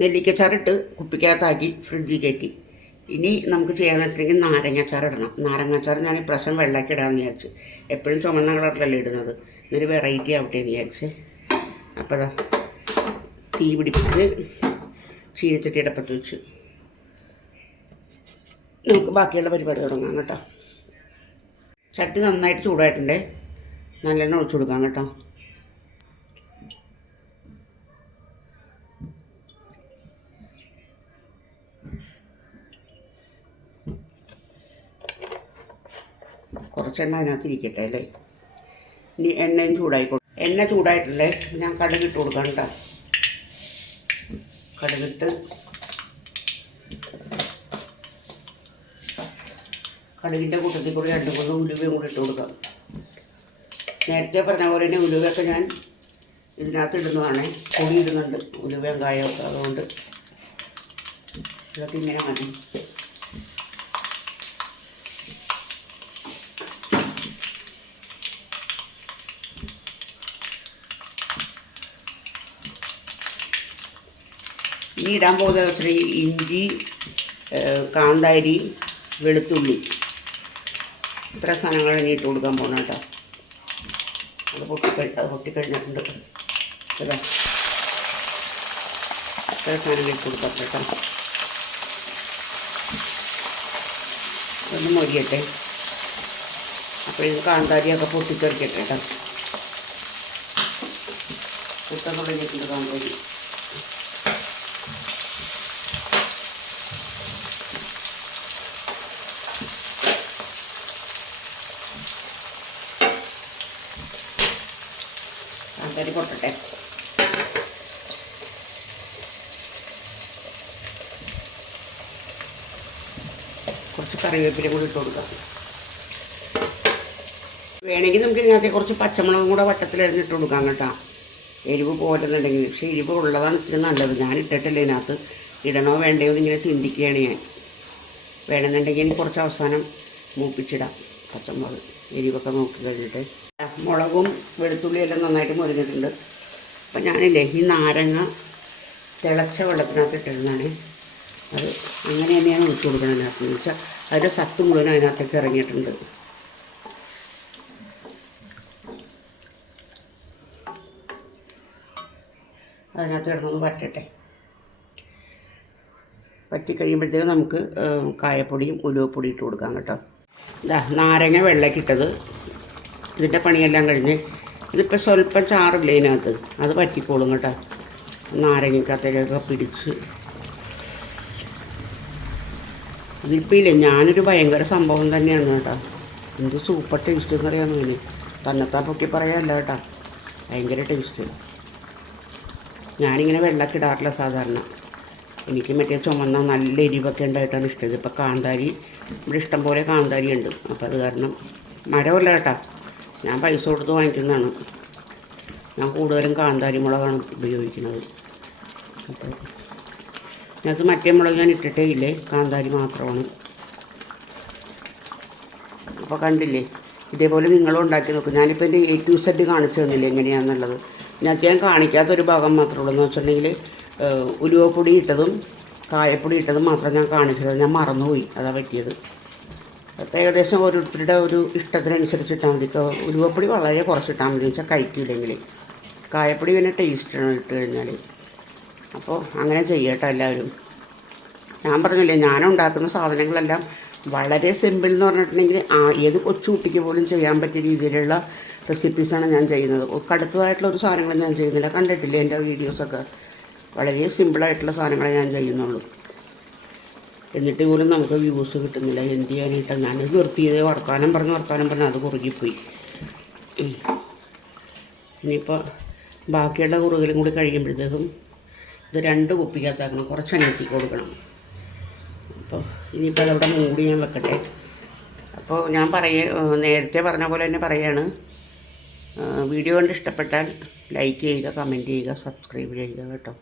നെല്ലിക്കച്ചാറിട്ട് കുപ്പിക്കകത്താക്കി ഫ്രിഡ്ജിൽ കയറ്റി. ഇനി നമുക്ക് ചെയ്യാമെന്ന് വെച്ചിട്ടുണ്ടെങ്കിൽ നാരങ്ങാച്ചാർ ഇടണം. നാരങ്ങാച്ചാർ ഞാൻ ഇപ്രാവശ്യം വെള്ളമൊക്കെ ഇടാമെന്ന് വിചാരിച്ച്. എപ്പോഴും ചുമന്ന കളറിലല്ലേ ഇടുന്നത്, ഇന്നൊരു വെറൈറ്റി ആവട്ടെ എന്ന് വിചാരിച്ച്. അപ്പോൾ അതാ തീ പിടിപ്പിച്ച് ചീനച്ചട്ടി അടപ്പത്ത് വെച്ച് നമുക്ക് ബാക്കിയുള്ള പരിപാടി തുടങ്ങാം കേട്ടോ. ചട്ടി നന്നായിട്ട് ചൂടായിട്ടുണ്ട്. നല്ലെണ്ണ ഒഴിച്ചു കൊടുക്കാം കേട്ടോ. കുറച്ചെണ്ണ അതിനകത്ത് ഇരിക്കട്ടെ അല്ലേ. ഇനി എണ്ണയും ചൂടായിക്കോട്ടെ. എണ്ണ ചൂടായിട്ടുണ്ട്. ഞാൻ കടുക് ഇട്ട് കൊടുക്കാം കേട്ടോ. കടുകിട്ട് കടുകിൻ്റെ കൂട്ടത്തിൽ കൂടി 2-3 ഉലുവയും കൂടി ഇട്ട് കൊടുക്കാം. നേരത്തെ പറഞ്ഞ പോലെ തന്നെ ഉലുവയൊക്കെ ഞാൻ ഇതിനകത്ത് ഇടുന്നതാണ്. പൊടി ഇടുന്നുണ്ട്, ഉലുവയും കായൊക്കെ. അതുകൊണ്ട് ഇതൊക്കെ ഇങ്ങനെ മതി. ഇനി ഇടാൻ പോകുന്നത് വെച്ചാൽ ഇഞ്ചി, കാന്താരി, വെളുത്തുള്ളി, ഇത്ര സാധനങ്ങൾ ഇനി ഇട്ട് കൊടുക്കാൻ പോകണം കേട്ടോ. അത് പൊട്ടിക്കഴിഞ്ഞിട്ടുണ്ട്. അതാ ഇത്ര സാധനങ്ങൾ ഇട്ട് കൊടുക്കാം കേട്ടോ. ഒന്ന് മൊരിയട്ടെ. അപ്പോഴേക്കും കാന്താരിയൊക്കെ പൊട്ടിത്തെറിക്കട്ടെ കേട്ടോ. കുട്ടം തുടങ്ങിയിട്ടുണ്ട് കാന്താരി. കാന്താരി പൊട്ടട്ടെ. കുറച്ച് കറിവേപ്പിലയും കൂടി ഇട്ട് കൊടുക്കാം. വേണമെങ്കിൽ നമുക്ക് ഇതിനകത്ത് കുറച്ച് പച്ചമുളകും കൂടെ വട്ടത്തിലരിഞ്ഞ് ഇട്ട് കൊടുക്കാം കേട്ടോ. എരിവ് പോലെന്നുണ്ടെങ്കിൽ. പക്ഷേ എരിവ് ഉള്ളതാണ് ഇച്ചിരി നല്ലത്. ഞാൻ ഇട്ടിട്ടില്ല ഇതിനകത്ത്. ഇടണോ വേണ്ടയോ എന്നിങ്ങനെ ചിന്തിക്കുകയാണ് ഞാൻ. വേണമെന്നുണ്ടെങ്കിൽ ഇനി കുറച്ച് അവസാനം മൂപ്പിച്ചിടാം പച്ചമുളക്. എരിവൊക്കെ നോക്കി കഴിഞ്ഞിട്ട്. മുളകും വെളുത്തുള്ളിയെല്ലാം നന്നായിട്ട് മുരിഞ്ഞിട്ടുണ്ട്. അപ്പം ഞാനില്ലേ ഈ നാരങ്ങ തിളച്ച വെള്ളത്തിനകത്ത് ഇട്ടിരുന്നാണ്. അത് അങ്ങനെ തന്നെയാണ് ഒഴിച്ചു കൊടുക്കണം അതിനകത്ത്. എന്ന് വെച്ചാൽ അതിൻ്റെ സത്ത് മുഴുവൻ അതിനകത്തേക്ക് ഇറങ്ങിയിട്ടുണ്ട്. അതിനകത്ത് കിടന്നൊന്ന് വറ്റട്ടെ. വറ്റിക്കഴിയുമ്പോഴത്തേക്ക് നമുക്ക് കായപ്പൊടിയും ഉലുവപ്പൊടി ഇട്ട് കൊടുക്കാം കേട്ടോ. ഇതാ നാരങ്ങ വെള്ളക്കിട്ടത്. ഇതിൻ്റെ പണിയെല്ലാം കഴിഞ്ഞ് ഇതിപ്പോൾ സ്വല്പം ചാറില്ലേ ഇതിനകത്ത്, അത് പറ്റിക്കോളും കേട്ടോ. നാരങ്ങക്കകത്തേക്കൊക്കെ പിടിച്ച് ഇതിപ്പോൾ ഇല്ലേ, ഞാനൊരു ഭയങ്കര സംഭവം തന്നെയാണ് കേട്ടോ. എന്ത് സൂപ്പർ ടേസ്റ്റ് എന്നറിയാമെന്ന് തോന്നി. തന്നെത്താൻ പൊക്കി പറയാമല്ല കേട്ടോ, ഭയങ്കര ടേസ്റ്റ്. ഞാനിങ്ങനെ വെള്ളമൊക്കെ ഇടാറില്ല സാധാരണ. എനിക്ക് മറ്റേ ചുമന്ന നല്ല എരിവൊക്കെ ഉണ്ടായിട്ടാണ് ഇഷ്ടം. ഇതിപ്പോൾ കാന്താരി ഇവിടെ ഇഷ്ടം പോലെ കാന്താരി ഉണ്ട്. അപ്പോൾ അത് കാരണം മരമല്ല കേട്ടോ, ഞാൻ പൈസ കൊടുത്ത് വാങ്ങിക്കുന്നതാണ്. ഞാൻ കൂടുതലും കാന്താരി മുളകാണ് ഉപയോഗിക്കുന്നത്. അപ്പോൾ ഇതിനകത്ത് മറ്റേ മുളക് ഞാൻ ഇട്ടിട്ടേ ഇല്ലേ, കാന്താരി മാത്രമാണ്. അപ്പോൾ കണ്ടില്ലേ, ഇതേപോലെ നിങ്ങളും ഉണ്ടാക്കി നോക്കും. ഞാനിപ്പോൾ എൻ്റെ A to Z കാണിച്ചു തന്നില്ലേ എങ്ങനെയാണെന്നുള്ളത്. ഇതിനകത്ത് ഞാൻ കാണിക്കാത്തൊരു ഭാഗം മാത്രമേ ഉള്ളൂ. എന്ന് വെച്ചിട്ടുണ്ടെങ്കിൽ ഉലുവപ്പൊടി ഇട്ടതും കായപ്പൊടി ഇട്ടതും മാത്രം ഞാൻ കാണിച്ചത്. ഞാൻ മറന്നുപോയി, അതാണ് പറ്റിയത്. അപ്പോൾ ഏകദേശം ഓരോരുത്തരുടെ ഒരു ഇഷ്ടത്തിനനുസരിച്ച് ഇട്ടാൽ മതി. ഉലുവപ്പൊടി വളരെ കുറച്ചിട്ടാൽ മതി, എന്ന് വെച്ചാൽ കഴിക്കില്ലെങ്കിൽ. കായപ്പൊടി പിന്നെ ടേസ്റ്റാണ് ഇട്ട് കഴിഞ്ഞാൽ. അപ്പോൾ അങ്ങനെ ചെയ്യട്ടെ എല്ലാവരും. ഞാൻ പറഞ്ഞില്ലേ, ഞാനുണ്ടാക്കുന്ന സാധനങ്ങളെല്ലാം വളരെ സിമ്പിൾ എന്ന് പറഞ്ഞിട്ടുണ്ടെങ്കിൽ ഏത് കൊച്ചു കുട്ടിക്ക് പോലും ചെയ്യാൻ പറ്റിയ രീതിയിലുള്ള റെസിപ്പീസാണ് ഞാൻ ചെയ്യുന്നത്. കടുത്തതായിട്ടുള്ള ഒരു സാധനങ്ങൾ ഞാൻ ചെയ്യുന്നില്ല. കണ്ടിട്ടില്ലേ എൻ്റെ വീഡിയോസൊക്കെ? വളരെ സിമ്പിളായിട്ടുള്ള സാധനങ്ങളെ ഞാൻ ചെയ്യുന്നുള്ളൂ. എന്നിട്ട് പോലും നമുക്ക് വ്യൂസ് കിട്ടുന്നില്ല. എന്ത് ചെയ്യാനായിട്ടാണ് ഞാനത് നിർത്തിയത്? വർത്താനം പറഞ്ഞ് അത് കുറുകിപ്പോയി. ഇനിയിപ്പോൾ ബാക്കിയുള്ള കുറുകലും കൂടി കഴിയുമ്പോഴത്തേക്കും ഇത് 2 കുപ്പിക്കകത്താക്കണം. കുറച്ച് അനിയത്തി കൊടുക്കണം. അപ്പോൾ ഇനിയിപ്പോൾ അതവിടെ മൂടി ഞാൻ വെക്കട്ടെ. അപ്പോൾ ഞാൻ നേരത്തെ പറഞ്ഞ പോലെ തന്നെ പറയാണ്, വീഡിയോ കണ്ട് ഇഷ്ടപ്പെട്ടാൽ ലൈക്ക് ചെയ്യുക, കമൻറ്റ് ചെയ്യുക, സബ്സ്ക്രൈബ് ചെയ്യുക കേട്ടോ.